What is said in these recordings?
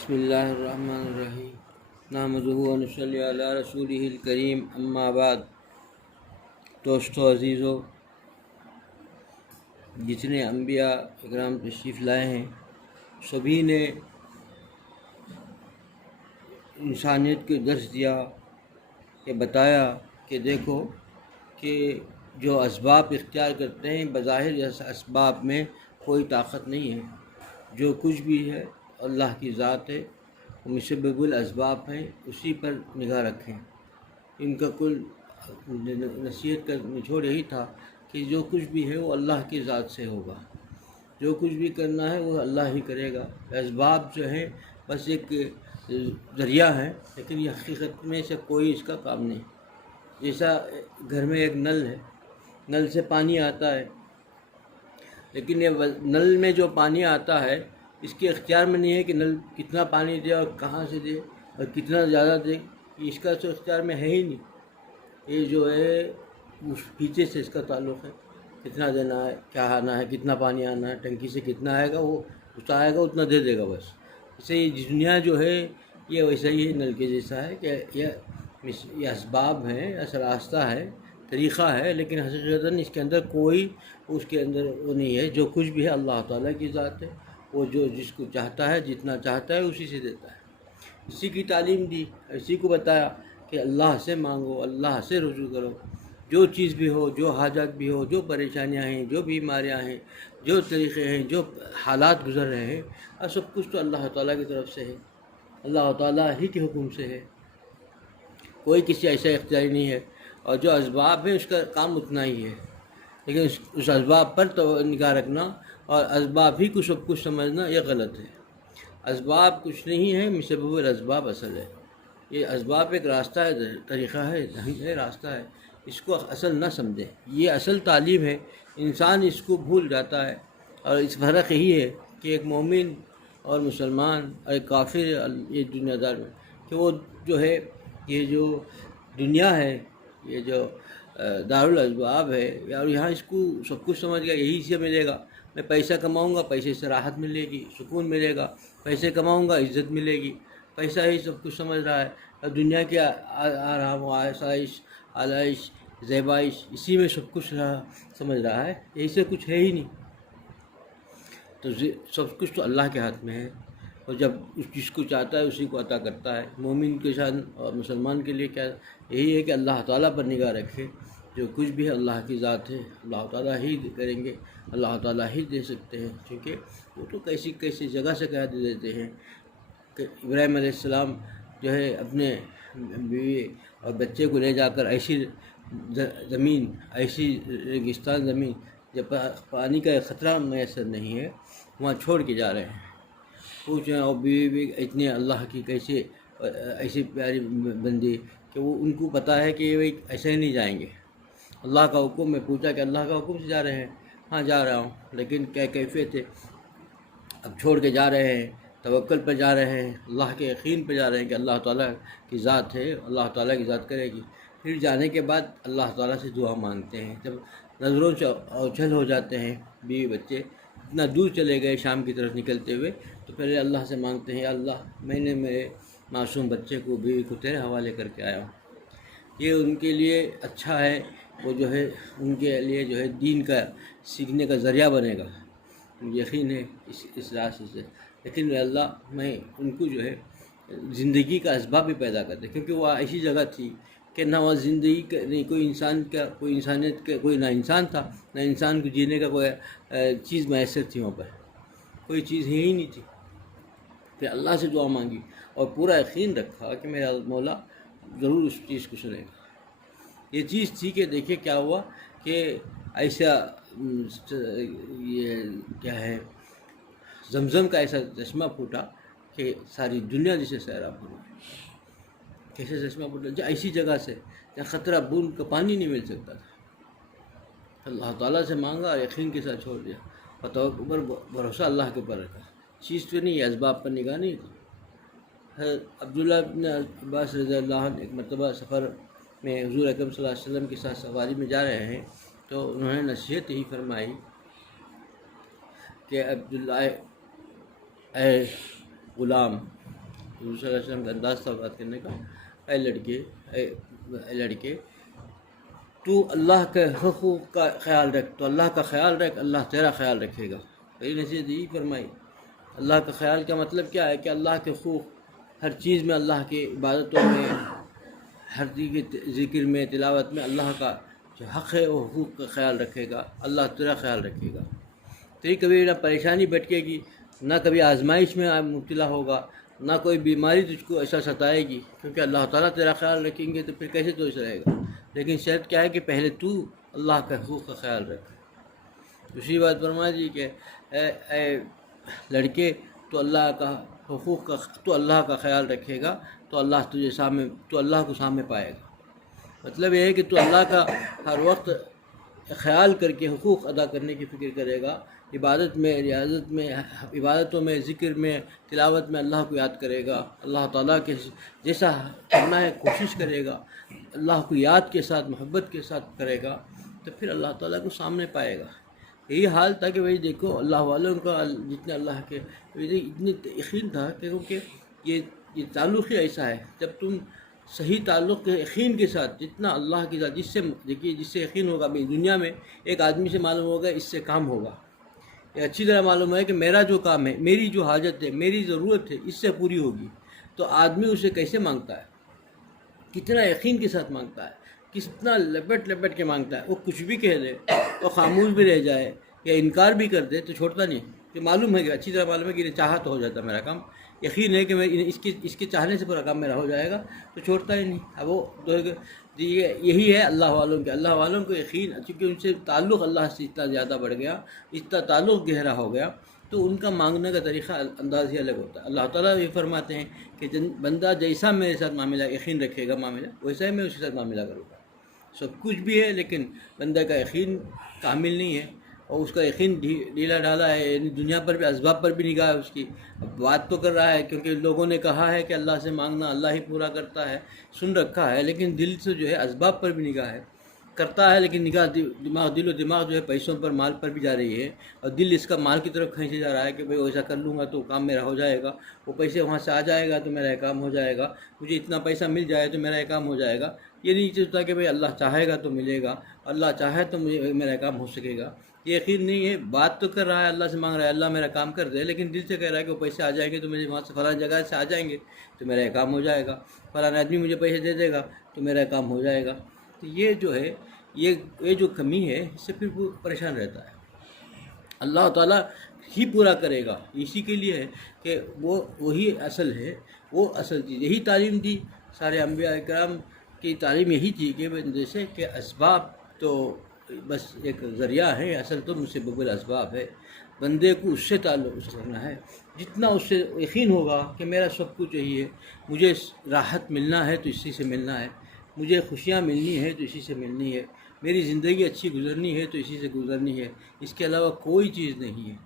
بسم اللہ الرحمن الرحیم نحمدہ و نصلی علی رسولہ الکریم اما بعد۔ دوستو عزیزو، جتنے انبیاء اکرام تشریف لائے ہیں سبھی نے انسانیت کو درس دیا کہ بتایا کہ دیکھو کہ جو اسباب اختیار کرتے ہیں بظاہر اس اسباب میں کوئی طاقت نہیں ہے، جو کچھ بھی ہے اللہ کی ذات ہے، وہ مسبب الاسباب ہیں، اسی پر نگاہ رکھیں۔ ان کا کل نصیحت کا نچوڑ یہی تھا کہ جو کچھ بھی ہے وہ اللہ کی ذات سے ہوگا، جو کچھ بھی کرنا ہے وہ اللہ ہی کرے گا۔ اسباب جو ہیں بس ایک ذریعہ ہے، لیکن یہ حقیقت میں سے کوئی اس کا کام نہیں۔ جیسا گھر میں ایک نل ہے، نل سے پانی آتا ہے، لیکن یہ نل میں جو پانی آتا ہے اس کے اختیار میں نہیں ہے کہ نل کتنا پانی دے اور کہاں سے دے اور کتنا زیادہ دے، اس کا تو اختیار میں ہے ہی نہیں۔ یہ جو ہے اس پیچھے سے اس کا تعلق ہے، کتنا دینا ہے، کیا آنا ہے، کتنا پانی آنا ہے، ٹنکی سے کتنا آئے گا، وہ اتنا آئے گا اتنا دے دے گا بس۔ اسے یہ دنیا جو ہے یہ ویسا ہی نل کے جیسا ہے کہ یہ اسباب ہیں، ایسا راستہ ہے، طریقہ ہے، لیکن حقیقتاً اس کے اندر کوئی اس کے اندر وہ نہیں ہے۔ جو کچھ بھی ہے اللہ تعالیٰ کی ذات ہے، وہ جو جس کو چاہتا ہے جتنا چاہتا ہے اسی سے دیتا ہے۔ اسی کی تعلیم دی، اسی کو بتایا کہ اللہ سے مانگو، اللہ سے رجوع کرو، جو چیز بھی ہو، جو حاجت بھی ہو، جو پریشانیاں ہیں، جو بیماریاں ہیں، جو طریقے ہیں، جو حالات گزر رہے ہیں، اور سب کچھ تو اللہ تعالیٰ کی طرف سے ہے، اللہ تعالیٰ ہی کے حکم سے ہے، کوئی کسی ایسا اختیاری نہیں ہے۔ اور جو اسباب ہیں اس کا کام اتنا ہی ہے، لیکن اس اسباب پر تو نگاہ رکھنا اور اسباب ہی کو سب کچھ سمجھنا یہ غلط ہے۔ اسباب کچھ نہیں ہے، مسبب الاسباب اصل ہے۔ یہ اسباب ایک راستہ ہے، طریقہ ہے، ڈھنگ ہے، راستہ ہے، اس کو اصل نہ سمجھیں۔ یہ اصل تعلیم ہے، انسان اس کو بھول جاتا ہے۔ اور اس فرق یہی ہے کہ ایک مومن اور مسلمان اور ایک کافر یہ دنیا دار میں کہ وہ جو ہے یہ جو دنیا ہے، یہ جو دارالاسباب ہے، اور یہاں اس کو سب کچھ سمجھ گیا، یہی سے ملے گا۔ میں پیسہ کماؤں گا، پیسے سے راحت ملے گی، سکون ملے گا، پیسے کماؤں گا عزت ملے گی، پیسہ ہی سب کچھ سمجھ رہا ہے۔ اور دنیا کے آرام و آسائش، آلائش، زیبائش، اسی میں سب کچھ سمجھ رہا ہے، یہی سے کچھ ہے ہی نہیں۔ تو سب کچھ تو اللہ کے ہاتھ میں ہے، اور جب جس کو چاہتا ہے اسی کو عطا کرتا ہے۔ مومن کے شان اور مسلمان کے لیے کیا یہی ہے کہ اللہ تعالیٰ پر نگاہ رکھے، جو کچھ بھی ہے اللہ کی ذات ہے، اللہ تعالیٰ ہی کریں گے، اللہ تعالیٰ ہی دے سکتے ہیں، کیونکہ وہ تو کیسی جگہ سے کہہ دے دیتے ہیں کہ ابراہیم علیہ السلام جو ہے اپنے بیوی اور بچے کو لے جا کر ایسی زمین، ایسی ریگستان زمین جب پانی کا خطرہ میسر نہیں ہے وہاں چھوڑ کے جا رہے ہیں۔ پوچھ رہے ہیں اور بیوی بھی اتنے اللہ کی کیسے ایسی پیاری بندی کہ وہ ان کو پتہ ہے کہ یہ ایسے ہی نہیں جائیں گے۔ اللہ کا حکم، میں پوچھا کہ اللہ کا حکم سے جا رہے ہیں؟ ہاں جا رہا ہوں، لیکن کیا کیفیت ہے؟ اب چھوڑ کے جا رہے ہیں، توکل پہ جا رہے ہیں، اللہ کے یقین پہ جا رہے ہیں کہ اللہ تعالیٰ کی ذات ہے، اللہ تعالیٰ کی ذات کرے گی۔ پھر جانے کے بعد اللہ تعالیٰ سے دعا مانگتے ہیں۔ جب نظروں سے اوجھل ہو جاتے ہیں بیوی بچے، اتنا دور چلے گئے شام کی طرف نکلتے ہوئے، تو پہلے اللہ سے مانگتے ہیں، اللہ میں نے میرے معصوم بچے کو، بیوی کو تیرے حوالے کر کے آیا ہوں۔ یہ ان کے لیے اچھا ہے، وہ جو ہے ان کے لیے جو ہے دین کا سیکھنے کا ذریعہ بنے گا، یقین ہے اس راستے سے۔ لیکن اللہ میں ان کو جو ہے زندگی کا اسباب بھی پیدا کرتے، کیونکہ وہ ایسی جگہ تھی کہ نہ وہاں زندگی کا نہیں، کوئی انسان کا، کوئی انسانیت کا، کوئی نہ انسان تھا، نہ انسان کو جینے کا کوئی چیز میسر تھی، وہاں پر کوئی چیز ہی نہیں تھی۔ پھر اللہ سے دعا مانگی اور پورا یقین رکھا کہ میرا مولا ضرور اس چیز کو سنے گا۔ یہ چیز تھی کہ دیکھیں کیا ہوا کہ ایسا یہ کیا ہے، زمزم کا ایسا چشمہ پھوٹا کہ ساری دنیا جسے سیراب ہو گئی۔ کیسے چشمہ پھوٹا؟ جو ایسی جگہ سے جہاں خطرہ بوند کا پانی نہیں مل سکتا تھا۔ اللہ تعالیٰ سے مانگا اور یقین کے ساتھ چھوڑ دیا، اور توکل پر بھروسہ اللہ کے اوپر رکھا، چیز پہ نہیں، اسباب پر نگاہ نہیں تھی۔ عبداللہ بن عباس رضی اللہ عنہ ایک مرتبہ سفر میں حضور اکرم صلی اللہ علیہ وسلم کے ساتھ سواری میں جا رہے ہیں، تو انہوں نے نصیحت ہی فرمائی کہ عبداللہ اے غلام، حضور صلی اللہ علیہ وسلم کا انداز تھا بات کرنے کا، اے لڑکے تو اللہ کے حقوق کا خیال رکھ، تو اللہ کا خیال رکھ، اللہ تیرا خیال رکھے گا۔ یہی نصیحت یہی فرمائی۔ اللہ کا خیال کا مطلب کیا ہے کہ اللہ کے حقوق ہر چیز میں، اللہ کی عبادتوں میں، ہر چیز کے ذکر میں، تلاوت میں اللہ کا جو حق ہے وہ حقوق کا خیال رکھے گا، اللہ تیرا خیال رکھے گا۔ تو یہ کبھی نہ پریشانی بھٹکے گی، نہ کبھی آزمائش میں مبتلا ہوگا، نہ کوئی بیماری تجھ کو ایسا ستائے گی، کیونکہ اللہ تعالیٰ تیرا خیال رکھیں گے تو پھر کیسے تو ایسا رہے گا۔ لیکن شرط کیا ہے کہ پہلے تو اللہ کے حقوق کا خیال رکھ۔ دوسری بات فرما دی کہ اے لڑکے تو اللہ کا حقوق کا، تو اللہ کا خیال رکھے گا تو اللہ تجھے سامنے، تو اللہ کو سامنے پائے گا۔ مطلب یہ ہے کہ تو اللہ کا ہر وقت خیال کر کے حقوق ادا کرنے کی فکر کرے گا، عبادت میں، ریاضت میں، عبادتوں میں، ذکر میں، تلاوت میں اللہ کو یاد کرے گا، اللہ تعالیٰ کے جیسا کرنا ہے کوشش کرے گا، اللہ کو یاد کے ساتھ، محبت کے ساتھ کرے گا، تو پھر اللہ تعالیٰ کو سامنے پائے گا۔ یہی حال تھا کہ بھائی دیکھو اللہ والوں کا جتنے اللہ کے اتنی یقین تھا کہ کیونکہ یہ تعلق ہی ایسا ہے، جب تم صحیح تعلق کے یقین کے ساتھ، جتنا اللہ کی ذات، جس سے دیکھیے جس سے یقین ہوگا بھائی دنیا میں ایک آدمی سے معلوم ہوگا اس سے کام ہوگا، یہ اچھی طرح معلوم ہے کہ میرا جو کام ہے، میری جو حاجت ہے، میری ضرورت ہے اس سے پوری ہوگی، تو آدمی اسے کیسے مانگتا ہے، کتنا یقین کے ساتھ مانگتا ہے، کتنا لپٹ کے مانگتا ہے۔ وہ کچھ بھی کہہ دے، وہ خاموش بھی رہ جائے یا انکار بھی کر دے تو چھوڑتا نہیں، کہ معلوم ہے کہ اچھی طرح معلوم ہے کہ یہ چاہا تو ہو جاتا میرا کام، یقین ہے کہ میں اس کے چاہنے سے پورا کام میرا ہو جائے گا، تو چھوڑتا ہی نہیں۔ اب وہ یہی ہے اللہ والوں کو یقین، چونکہ ان سے تعلق اللہ سے اتنا زیادہ بڑھ گیا، اتنا تعلق گہرا ہو گیا، تو ان کا مانگنے کا طریقہ انداز ہی الگ ہوتا ہے۔ اللہ تعالیٰ یہ فرماتے ہیں کہ بندہ جیسا میرے ساتھ معاملہ یقین رکھے گا، معاملہ ویسا ہی میں اس کے ساتھ معاملہ کروں گا۔ سب کچھ بھی ہے لیکن بندہ کا یقین کامل نہیں ہے، اور اس کا یقین ڈھیلا ڈھالا ہے، یعنی دنیا پر بھی، اسباب پر بھی نگاہ ہے اس کی۔ اب بات تو کر رہا ہے کیونکہ لوگوں نے کہا ہے کہ اللہ سے مانگنا، اللہ ہی پورا کرتا ہے، سن رکھا ہے، لیکن دل سے جو ہے اسباب پر بھی نگاہ ہے، کرتا ہے، لیکن نگاہ دل و دماغ جو ہے پیسوں پر، مال پر بھی جا رہی ہے، اور دل اس کا مال کی طرف کھینچے جا رہا ہے کہ بھئی ایسا کر لوں گا تو کام میرا ہو جائے گا، وہ پیسے وہاں سے آ جائے گا تو میرا کام ہو جائے گا، مجھے اتنا پیسہ مل جائے تو میرا کام ہو جائے گا۔ یہ نہیں چاہتا کہ بھئی اللہ چاہے گا تو ملے گا، اللہ چاہے تو مجھے میرا کام ہو سکے گا، یہ یقین نہیں ہے۔ بات تو کر رہا ہے، اللہ سے مانگ رہا ہے اللہ میرا کام کر دے، لیکن دل سے کہہ رہا ہے کہ وہ پیسے آ جائیں گے تو مجھے وہاں سے فلاں جگہ سے آ جائیں گے تو میرا کام ہو جائے گا، فلاں آدمی مجھے پیسے دے دے گا تو میرا کام ہو جائے گا۔ تو یہ جو ہے، یہ جو کمی ہے، اس سے پھر وہ پریشان رہتا ہے۔ اللہ تعالیٰ ہی پورا کرے گا، اسی کے لیے ہے کہ وہی اصل ہے، وہ اصل چیز، یہی تعلیم دی سارے انبیاء کرام کی تعلیم یہی تھی کہ جیسے کہ اسباب تو بس ایک ذریعہ ہے، اصل تو مسبب الاسباب ہے، بندے کو اس سے تعلق کرنا ہے۔ جتنا اس سے یقین ہوگا کہ میرا سب کچھ یہی ہے، مجھے راحت ملنا ہے تو اسی سے ملنا ہے، مجھے خوشیاں ملنی ہے تو اسی سے ملنی ہے، میری زندگی اچھی گزرنی ہے تو اسی سے گزرنی ہے، اس کے علاوہ کوئی چیز نہیں ہے،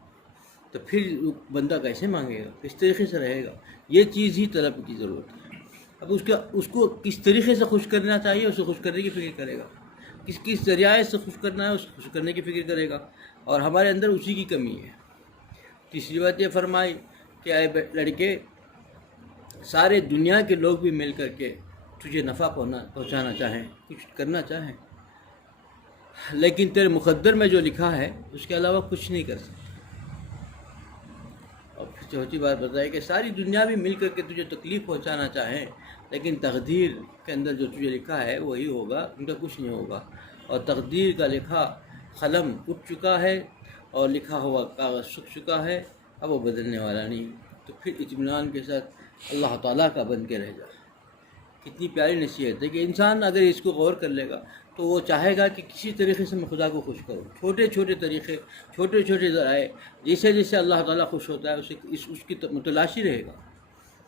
تو پھر بندہ کیسے مانگے گا، کس طریقے سے رہے گا؟ یہ چیز ہی طلب کی ضرورت ہے۔ اب اس کو کس طریقے سے خوش کرنا چاہیے، اسے خوش کرنے کی فکر کرے گا، کس ذریعے سے خوش کرنا ہے، اسے خوش کرنے کی فکر کرے گا، اور ہمارے اندر اسی کی کمی ہے۔ تیسری بات یہ فرمائی کہ اے لڑکے، سارے دنیا کے لوگ بھی مل کر کے تجھے نفع پہنچانا چاہیں، کچھ کرنا چاہیں، لیکن تیرے مقدر میں جو لکھا ہے اس کے علاوہ کچھ نہیں کر سکتے۔ اور پھر چوتھی بات بتائی کہ ساری دنیا بھی مل کر کے تجھے تکلیف پہنچانا چاہیں، لیکن تقدیر کے اندر جو تجھے لکھا ہے وہی ہوگا، ان کا کچھ نہیں ہوگا، اور تقدیر کا لکھا قلم اٹھ چکا ہے اور لکھا ہوا کاغذ سوکھ چکا ہے، اب وہ بدلنے والا نہیں۔ تو پھر اطمینان کے ساتھ اللہ تعالیٰ کا بن کے رہ جا۔ کتنی پیاری نصیحت ہے کہ انسان اگر اس کو غور کر لے گا تو وہ چاہے گا کہ کسی طریقے سے میں خدا کو خوش کروں، چھوٹے چھوٹے طریقے، چھوٹے چھوٹے ذرائع، جیسے جیسے اللہ تعالیٰ خوش ہوتا ہے اس کی متلاشی رہے گا،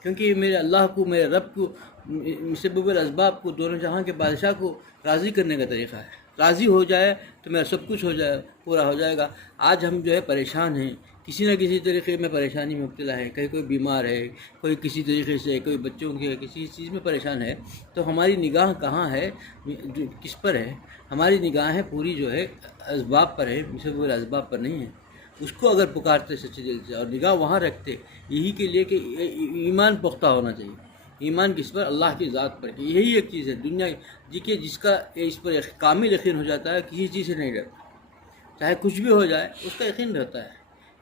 کیونکہ میرے اللہ کو، میرے رب کو، مسبب الاسباب کو، دونوں جہاں کے بادشاہ کو راضی کرنے کا طریقہ ہے۔ راضی ہو جائے تو میرا سب کچھ ہو جائے، پورا ہو جائے گا۔ آج ہم جو ہے پریشان ہیں، کسی نہ کسی طریقے میں پریشانی میں مبتلا ہے، کہیں کوئی بیمار ہے، کوئی کسی طریقے سے، کوئی بچوں کے کسی چیز میں پریشان ہے، تو ہماری نگاہ کہاں ہے، کس پر ہے؟ ہماری نگاہیں پوری جو ہے اسباب پر ہے، مسبب الاسباب پر نہیں ہے۔ اس کو اگر پکارتے سچے دل سے اور نگاہ وہاں رکھتے، یہی کے لیے کہ ایمان پختہ ہونا چاہیے. ایمان کس پر؟ اللہ کی ذات پر. کہ یہی ایک چیز ہے دنیا کہ جس کا اس پر کامل یقین ہو جاتا ہے، کسی چیز سے نہیں ڈرتا، چاہے کچھ بھی ہو جائے اس کا یقین رہتا ہے،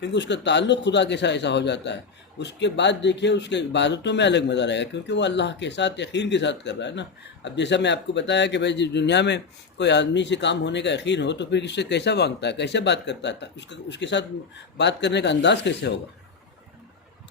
کیونکہ اس کا تعلق خدا کے ساتھ ایسا ہو جاتا ہے. اس کے بعد دیکھیے اس کے عبادتوں میں الگ مزہ رہے گا، کیونکہ وہ اللہ کے ساتھ یقین کے ساتھ کر رہا ہے نا. اب جیسا میں آپ کو بتایا کہ بھائی دنیا میں کوئی آدمی سے کام ہونے کا یقین ہو تو پھر اس سے کیسا مانگتا ہے، کیسے بات کرتا ہے، اس کے ساتھ بات کرنے کا انداز کیسے ہوگا.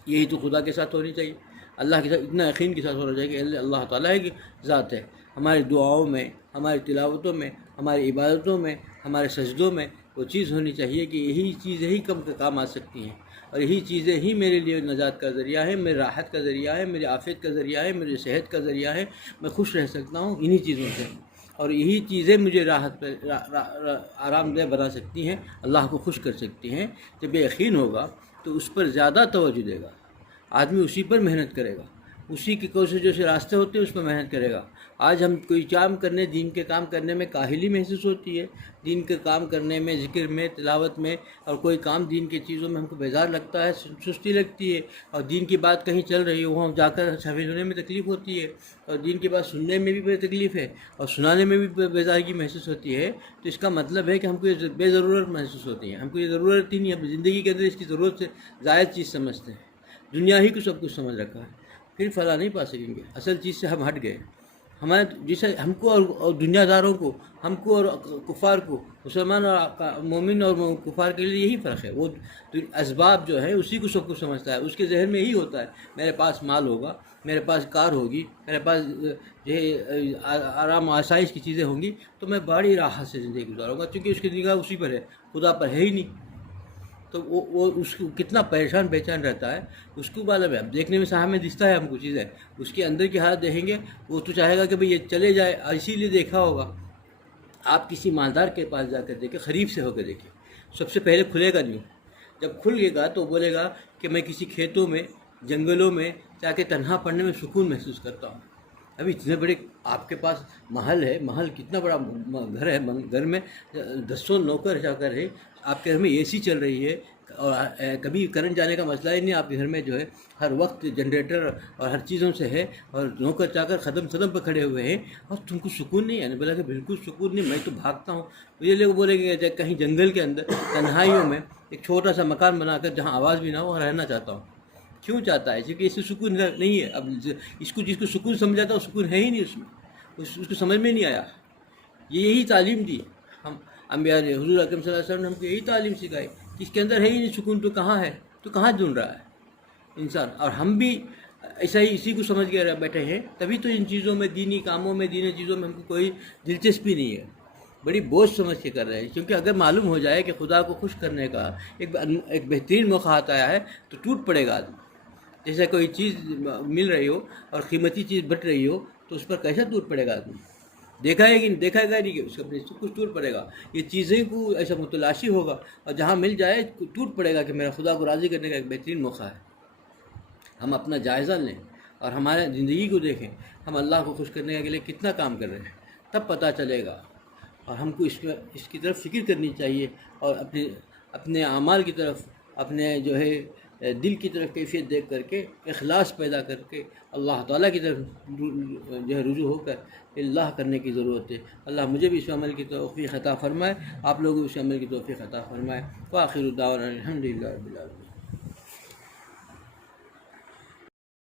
یہی تو خدا کے ساتھ ہونی چاہیے، اللہ کے ساتھ اتنا یقین کے ساتھ ہونا چاہیے کہ اللہ تعالیٰ کی ذات ہے. ہماری دعاؤں میں، ہماری تلاوتوں میں، ہماری عبادتوں میں، ہمارے سجدوں میں وہ چیز ہونی چاہیے کہ یہی چیزیں ہی کام آ سکتی ہیں، اور یہی چیزیں ہی میرے لیے نجات کا ذریعہ ہے، میری راحت کا ذریعہ ہے، میری عافیت کا ذریعہ ہے، میری صحت کا ذریعہ ہے. میں خوش رہ سکتا ہوں انہی چیزوں سے، اور یہی چیزیں مجھے راحت پہ آرام دہ بنا سکتی ہیں، اللہ کو خوش کر سکتی ہیں. جب یہ یقین ہوگا تو اس پر زیادہ توجہ دے گا آدمی، اسی پر محنت کرے گا، اسی کی کوشش جو سے راستے ہوتے ہیں اس پر محنت کرے گا. آج ہم کوئی کام کرنے، دین کے کام کرنے میں کاہلی محسوس ہوتی ہے، دین کے کام کرنے میں، ذکر میں، تلاوت میں، اور کوئی کام دین کی چیزوں میں ہم کو بیزار لگتا ہے، سستی لگتی ہے، اور دین کی بات کہیں چل رہی ہے وہاں جا کر شامل ہونے میں تکلیف ہوتی ہے، اور دین کی بات سننے میں بھی بڑی تکلیف ہے، اور سنانے میں بھی بیزارگی محسوس ہوتی ہے. تو اس کا مطلب ہے کہ ہم کو یہ بے ضرورت محسوس ہوتی ہے، ہم کو یہ ضرورت ہی نہیں ہے. اپنی زندگی کے اندر اس کی ضرورت سے زائد چیز سمجھتے ہیں، دنیا ہی کو سب کچھ سمجھ رکھا ہے. پھر فلاح نہیں پا سکیں گے. اصل چیز سے ہم ہٹ گئے. ہمارے جیسے ہم کو اور دنیا داروں کو، ہم کو اور کفار کو، مسلمان اور مومن اور کفار کے لیے یہی فرق ہے. وہ اسباب جو ہے اسی کو سب کچھ سمجھتا ہے، اس کے ذہن میں یہی ہوتا ہے میرے پاس مال ہوگا، میرے پاس کار ہوگی، میرے پاس جو ہے آرام و آسائش کی چیزیں ہوں گی تو میں بڑی راحت سے زندگی گزاروں گا، کیونکہ اس کی نگاہ اسی پر ہے، خدا پر ہے ہی نہیں. تو وہ اس کو کتنا پریشان بیچان رہتا ہے اس کو معلوم ہے. اب دیکھنے میں سامنے دکھتا ہے ہم کو چیزیں، اس کے اندر کی حالت دیکھیں گے وہ تو چاہے گا کہ بھئی یہ چلے جائے. اسی لیے دیکھا ہوگا آپ کسی مالدار کے پاس جا کر دیکھیں، خریف سے ہو کے دیکھیں، سب سے پہلے کھلے گا نہیں. جب کھل گئے گا تو بولے گا کہ میں کسی کھیتوں میں، جنگلوں میں جا کے تنہا پڑنے میں سکون محسوس کرتا ہوں. ابھی اتنے بڑے آپ کے پاس محل ہے، محل کتنا بڑا گھر ہے، گھر میں دسوں نوکر جا کر ہے، آپ کے گھر میں اے سی چل رہی ہے، اور کبھی کرنٹ جانے کا مسئلہ ہی نہیں. آپ کے گھر میں جو ہے ہر وقت جنریٹر اور ہر چیزوں سے ہے، اور نوکر چا کر قدم پہ کھڑے ہوئے ہیں، اور تم کو سکون نہیں ہے. بولا کہ بالکل سکون نہیں، میں تو بھاگتا ہوں. یہ لوگ بولے کہ کہیں جنگل کے اندر تنہائیوں میں ایک چھوٹا سا مکان بنا کر جہاں آواز بھی نہ ہو رہنا چاہتا ہوں. کیوں چاہتا ہے؟ کیونکہ اس سے سکون نہیں ہے. اب اس کو جس کو سکون سمجھا تھا وہ سکون ہے ہی نہیں اس میں، اس کو سمجھ میں نہیں آیا. یہی تعلیم دی ہم انبیاء نے، حضور اکرم صلی اللہ علیہ وسلم نے ہم کو یہی تعلیم سکھائی کہ اس کے اندر ہے ہی نہیں سکون. تو کہاں ہے؟ تو کہاں ڈھونڈ رہا ہے انسان؟ اور ہم بھی ایسا ہی اسی کو سمجھ کے بیٹھے ہیں. تبھی تو ان چیزوں میں، دینی کاموں میں، دینی چیزوں میں ہم کو کوئی دلچسپی نہیں ہے، بڑی بوجھ سمجھ کے کر رہے ہیں. کیونکہ اگر معلوم ہو جائے کہ خدا کو خوش کرنے کا ایک بہترین موقع آتا ہے تو ٹوٹ پڑے گا آدمی. جیسے کوئی چیز مل رہی ہو اور قیمتی چیز بٹ رہی ہو تو اس پر کیسا ٹوٹ پڑے گا آدمی؟ دیکھا ہے کہ دیکھا گا نہیں کہ اس کا سب کچھ ٹوٹ پڑے گا. یہ چیزیں کو ایسا متلاشی ہوگا، اور جہاں مل جائے ٹوٹ پڑے گا کہ میرا خدا کو راضی کرنے کا ایک بہترین موقع ہے. ہم اپنا جائزہ لیں اور ہمارے زندگی کو دیکھیں، ہم اللہ کو خوش کرنے کے لیے کتنا کام کر رہے ہیں، تب پتہ چلے گا. اور ہم کو اس کی طرف فکر کرنی چاہیے، اور اپنے اعمال کی طرف، اپنے جو ہے دل کی طرف کیفیت دیکھ کر کے، اخلاص پیدا کر کے اللہ تعالیٰ کی طرف جو ہے رجوع ہو کر اللہ کرنے کی ضرورت ہے. اللہ مجھے بھی اس عمل کی توفیق عطا فرمائے، آپ لوگوں کو اس عمل کی توفیق عطا فرمائے. وآخر دعوانا الحمدللہ رب العالمین.